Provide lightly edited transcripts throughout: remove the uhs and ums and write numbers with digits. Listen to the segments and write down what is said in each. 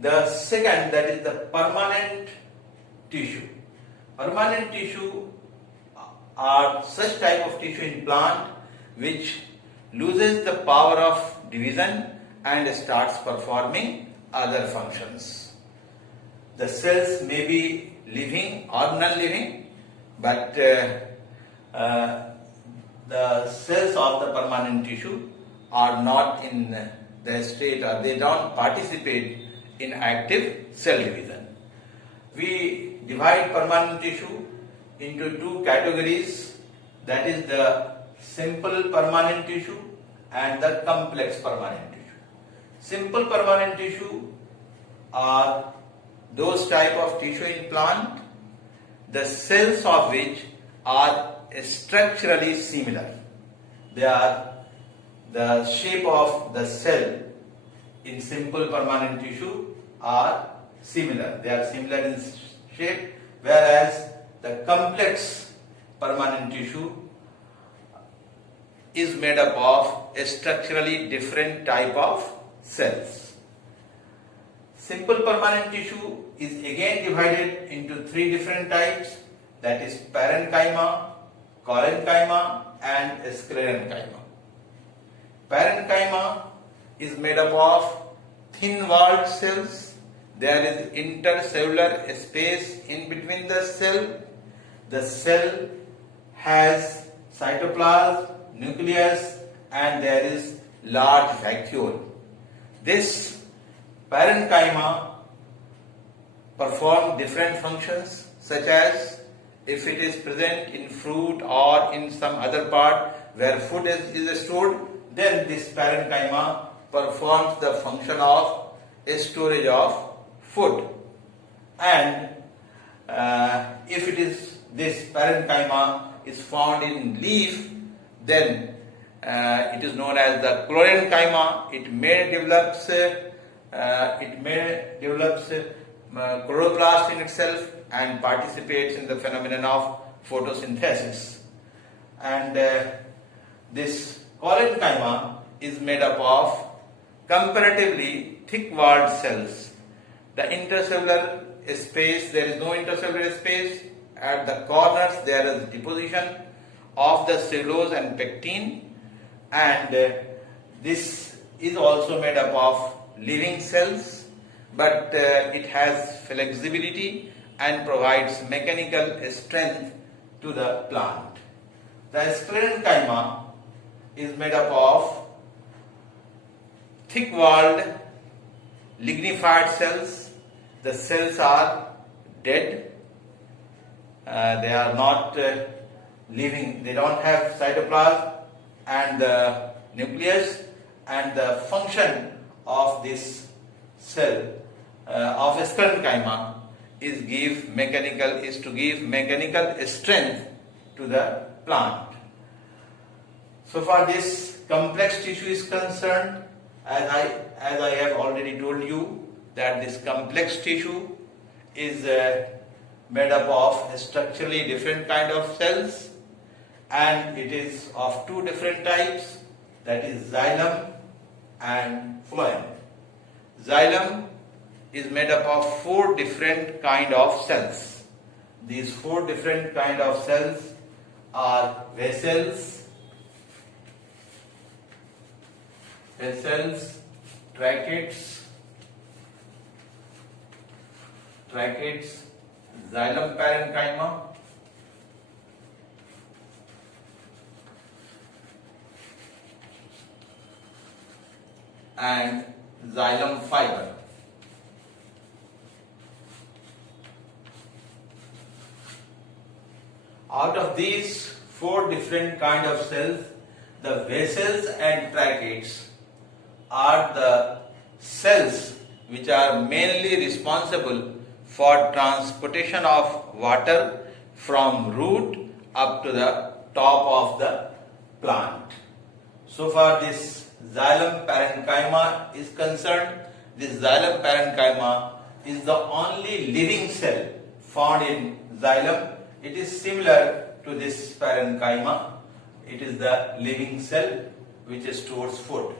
The second, that is the permanent tissue. Permanent tissue are such type of tissue in plant which loses the power of division and starts performing other functions. The cells may be living or non-living, but the cells of the permanent tissue are not in the state, or they don't participate in active cell division. We divide permanent tissue into two categories, that is the simple permanent tissue and the complex permanent tissue. Simple permanent tissue are those type of tissue in plant, the cells of which are structurally similar. They are the shape of the cell in simple permanent tissue are similar. They are similar in shape, whereas the complex permanent tissue is made up of a structurally different type of cells. Simple permanent tissue is again divided into three different types, that is parenchyma, collenchyma and sclerenchyma. Parenchyma is made up of thin-walled cells. There is intercellular space in between the cell. The cell has cytoplasm, nucleus, and there is large vacuole. This parenchyma perform different functions, such as if it is present in fruit or in some other part where food is stored, then this parenchyma performs the function of storage of food. And if it is this parenchyma is found in leaf, then it is known as the chlorenchyma. It may develop chloroplast in itself and participates in the phenomenon of photosynthesis. And this collenchyma is made up of comparatively thick-walled cells. The intercellular space, there is no intercellular space. At the corners there is deposition of the cellulose and pectin, and this is also made up of living cells, but it has flexibility and provides mechanical strength to the plant. The sclerenchyma is made up of thick-walled lignified cells. The cells are dead. They are not living. They don't have cytoplasm and the nucleus, and the function of this cell of sclerenchyma is to give mechanical strength to the plant. So far this complex tissue is concerned, as I have already told you, that this complex tissue is made up of structurally different kind of cells, and it is of two different types, that is xylem and phloem. Xylem is made up of four different kind of cells. These four different kind of cells are vessels, tracheids, xylem parenchyma, and xylem fiber. Out of these four different kind of cells, the vessels and tracheids are the cells which are mainly responsible for transportation of water from root up to the top of the plant. So far this xylem parenchyma is concerned. This xylem parenchyma is the only living cell found in xylem. It is similar to this parenchyma. It is the living cell which stores food.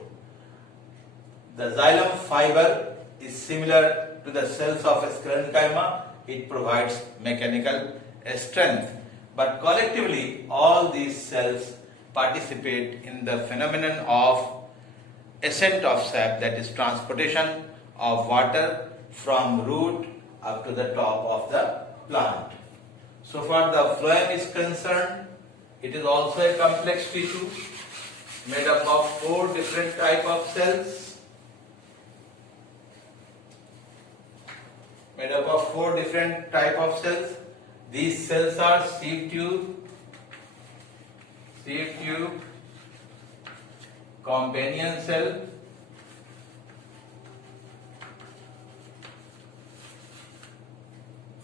The xylem fiber is similar to the cells of a sclerenchyma. It provides mechanical strength. But collectively, all these cells participate in the phenomenon of ascent of sap, that is transportation of water from root up to the top of the plant. So far the phloem is concerned, it is also a complex tissue made up of 4 different type of cells. These cells are sieve tube, companion cell,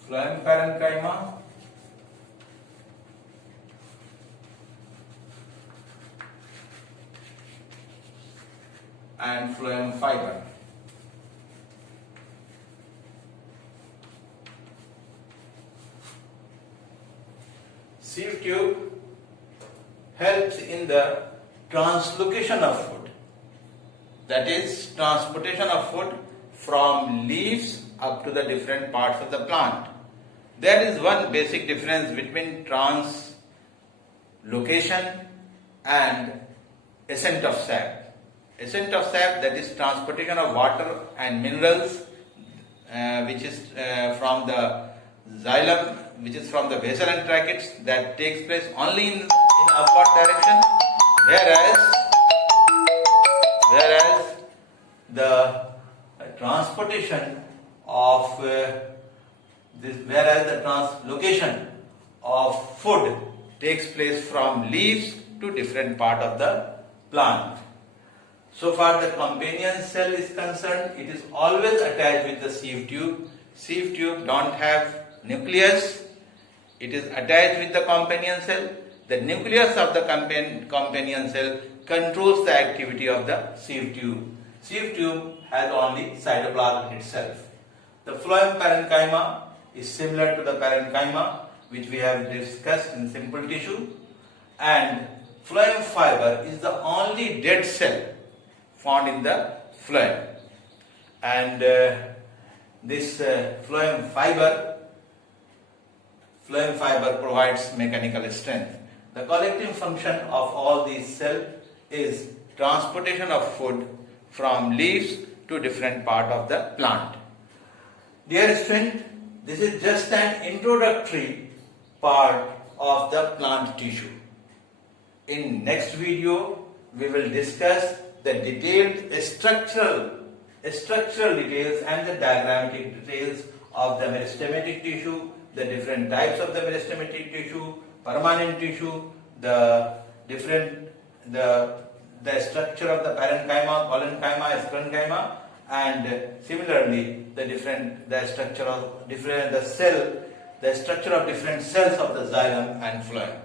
phloem parenchyma, and phloem fiber. Sieve tube helps in the translocation of food, that is transportation of food from leaves up to the different parts of the plant. There is one basic difference between translocation and ascent of sap. Ascent of sap, that is transportation of water and minerals which is from the xylem, which is from the vessel and tracheids, that takes place only in upward direction, whereas the transportation of the translocation of food takes place from leaves to different part of the plant. So far the companion cell is concerned, it is always attached with the sieve tube. Sieve tube don't have nucleus, it is attached with the companion cell. The nucleus of the companion cell controls the activity of the sieve tube. Sieve tube has only cytoplasm itself. The phloem parenchyma is similar to the parenchyma which we have discussed in simple tissue, and phloem fiber is the only dead cell found in the phloem, and this phloem fiber provides mechanical strength. The collective function of all these cells is transportation of food from leaves to different part of the plant. Dear student, this is just an introductory part of the plant tissue. In next video, we will discuss the detailed structural details and the diagrammatic details of the meristematic tissue, the different types of the meristematic tissue, permanent tissue, the structure of the parenchyma, collenchyma, sclerenchyma, and similarly the structure of different cells of the xylem and phloem.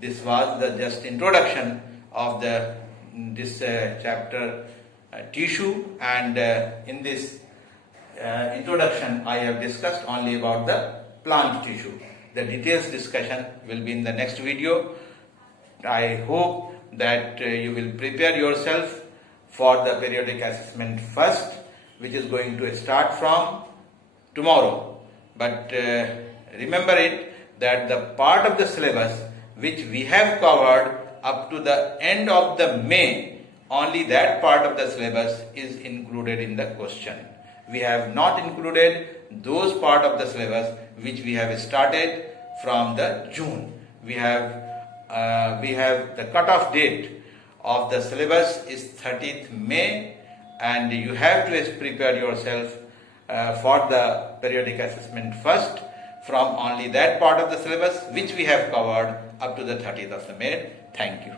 This was the just introduction of this chapter tissue, and in this introduction I have discussed only about the plant tissue. The details discussion will be in the next video. I hope that you will prepare yourself for the periodic assessment first, which is going to start from tomorrow. But remember it that the part of the syllabus which we have covered up to the end of the May, only that part of the syllabus is included in the question. We have not included those part of the syllabus which we have started from the June. We have the cutoff date of the syllabus is 30th May, and you have to prepare yourself for the periodic assessment first from only that part of the syllabus which we have covered up to the 30th of May. Thank you.